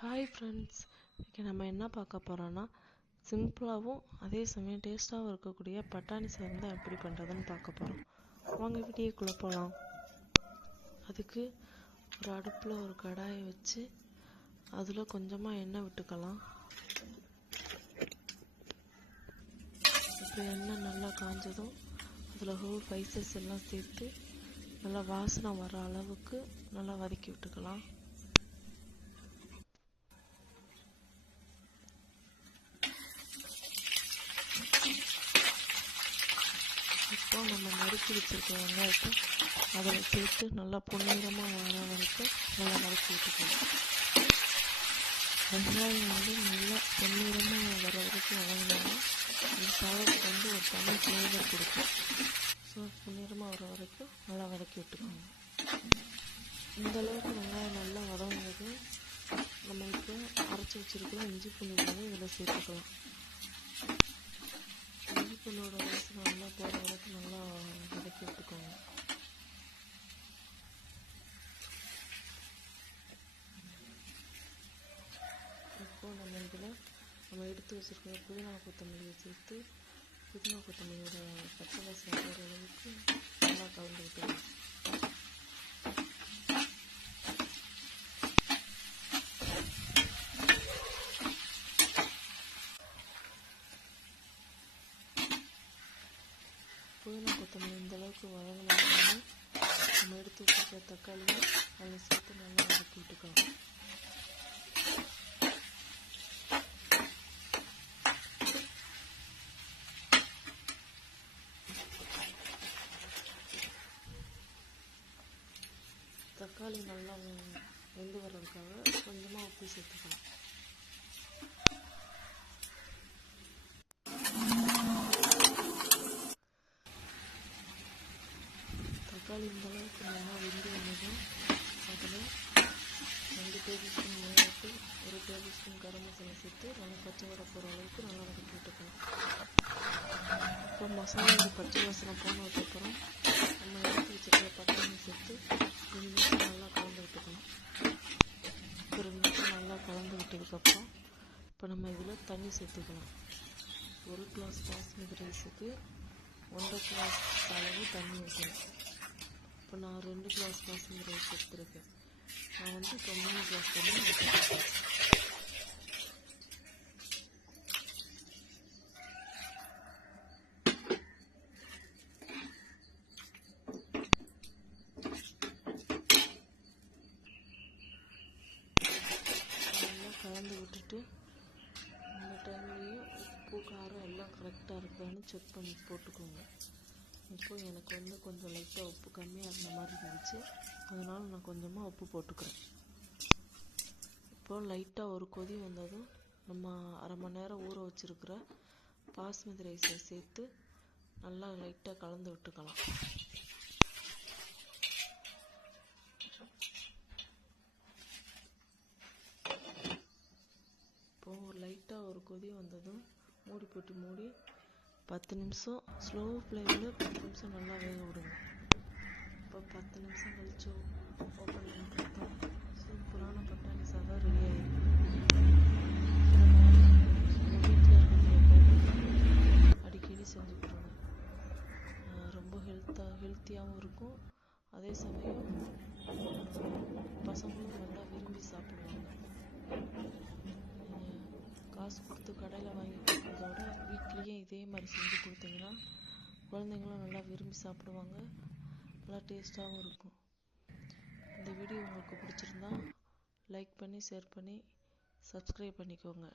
Hi friends, இன்றைக்கி நம்ம என்ன பார்க்க போகிறோன்னா சிம்பிளாகவும் அதே சமயம் டேஸ்ட்டாகவும் இருக்கக்கூடிய பட்டாணி சாதம் தான் எப்படி பண்ணுறதுன்னு பார்க்க போகிறோம். வாங்க வீடியோக்குள்ளே போகலாம். அதுக்கு ஒரு அடுப்பில் ஒரு கடாயை வச்சு அதில் கொஞ்சமாக எண்ணெய் விட்டுக்கலாம். இப்போ எண்ணெய் நல்லா காஞ்சதும் அதில் ஹோல் ஸ்பைசஸ் எல்லாம் சேர்த்து நல்லா வாசனை வர அளவுக்கு நல்லா வதக்கி விட்டுக்கலாம். இப்போ நம்ம நறுக்கி வச்சிருக்க வெங்காயத்தை அதில் சேர்த்து நல்லா பொன்னிறமாக வர வரைக்கும் நல்லா வதக்கி விட்டுக்கலாம். வெங்காயம் நல்லா பொன்னிறமாக வர வரைக்கும் வதங்கினாலும் இந்த சாதத்துக்கு ஒரு தனி ஃப்ளேவர் கொடுக்கும். ஸோ பொன்னிறமாக வர வரைக்கும் நல்லா வதக்கி விட்டுக்கோங்க. இந்தளவுக்கு வெங்காயம் நல்லா வதங்குறது நம்ம இப்போ அரைச்சி வச்சுருக்கிற இஞ்சி பூண்டு இதில் சேர்த்துக்கலாம். இஞ்சி பூண்டோட வாசனை நல்லா போகிற வரைக்கும் நல்லா வதக்கி விட்டுக்கோங்க. இப்போ நம்ம இதில் நம்ம எடுத்து வச்சுருக்கிற புதினா கொத்தமல்லியை சேர்த்து புதினா கொத்தமல்லியோட பச்சை வாசனை போகிற அளவுக்கு நல்லா கலந்து விட்டுக்கலாம். புதினா கொத்தமல்லி இந்தளவுக்கு வதங்கினாலும் நம்ம எடுத்து வச்சுருக்க தக்காளியை அதில் சேர்த்து நல்லா வதக்கி விட்டுக்கலாம். தக்காளி நல்லா வெந்து வர்றதுக்காக கொஞ்சமாக உப்பு சேர்த்துக்கலாம். தக்காளி இந்தளவுக்கு நல்லா வெந்து வந்ததும் அதில் 2 டேபிள் ஸ்பூன் மிளகாய்த்தூள், 1 டேபிள் ஸ்பூன் கரம் மசாலா சேர்த்து நல்லா பச்சை வடை போகிற அளவுக்கு நல்லா வதக்கி விட்டுக்கலாம். இப்போ மசாலாவுக்கு பச்சை வாசனை போனதுக்கப்புறம் நம்ம எடுத்து வச்சுருக்க பட்டாணி சேர்த்து 2 நிமிஷம் நல்லா கலந்து விட்டுக்கணும். இப்போ 2 நிமிஷம் நல்லா கலந்து விட்டதுக்கப்புறம் இப்போ நம்ம இதில் தண்ணி சேர்த்துக்கலாம். 1 கிளாஸ் பாஸ்மதி ரைஸுக்கு 1.5 கிளாஸ் அளவு தண்ணி வைக்கணும். இப்போ நான் 2 கிளாஸ் பாஸ்மதி ரைஸ் எடுத்துருக்கேன். நான் இப்போ 3 கிளாஸ் தண்ணி வைக்கிறேன். நல்லா கலந்து விட்டுட்டு இந்த டைம்லேயும் உப்பு காரம் எல்லாம் கரெக்டாக இருக்கான்னு செக் பண்ணி போட்டுக்கோங்க. இப்போது எனக்கு கொஞ்சம் லைட்டாக உப்பு கம்மியாக இருந்த மாதிரி இருந்துச்சு, அதனால் நான் கொஞ்சமாக உப்பு போட்டுக்கிறேன். இப்போது லைட்டாக ஒரு கொதி வந்ததும் நம்ம அரை மணி நேரம் ஊற வச்சுருக்கிற பாஸ்மதி ரைஸை சேர்த்து நல்லா லைட்டாக கலந்து விட்டுக்கலாம். இப்போது லைட்டாக ஒரு கொதி வந்ததும் மூடி போட்டு 10 நிமிஷம் ஸ்லோ ஃப்ளேமில் 10 நிமிஷம் நல்லா வேக விடுங்க. இப்போ 10 நிமிஷம் கழிச்சு ஓப்பன் பண்ணி பார்த்தோம், சூப்பரான பட்டாணி சாதம் ரெடி ஆகிடும். நம்ம வீட்டில் இருக்கிற அடிக்கடி செஞ்சு கொடுங்க. ரொம்ப ஹெல்த்தியாகவும் இருக்கும். அதே சமயம் பசங்களும் நல்லா விரும்பி சாப்பிடுவாங்க. காசு கொடுத்து கடையில் வாங்கி கொடுக்குறதோட வீட்லேயே இதே மாதிரி செஞ்சு கொடுத்தீங்கன்னா குழந்தைங்களும் நல்லா விரும்பி சாப்பிடுவாங்க, நல்லா டேஸ்ட்டாகவும் இருக்கும். இந்த வீடியோ உங்களுக்கு பிடிச்சிருந்தா லைக் பண்ணி ஷேர் பண்ணி சப்ஸ்கிரைப் பண்ணிக்கோங்க.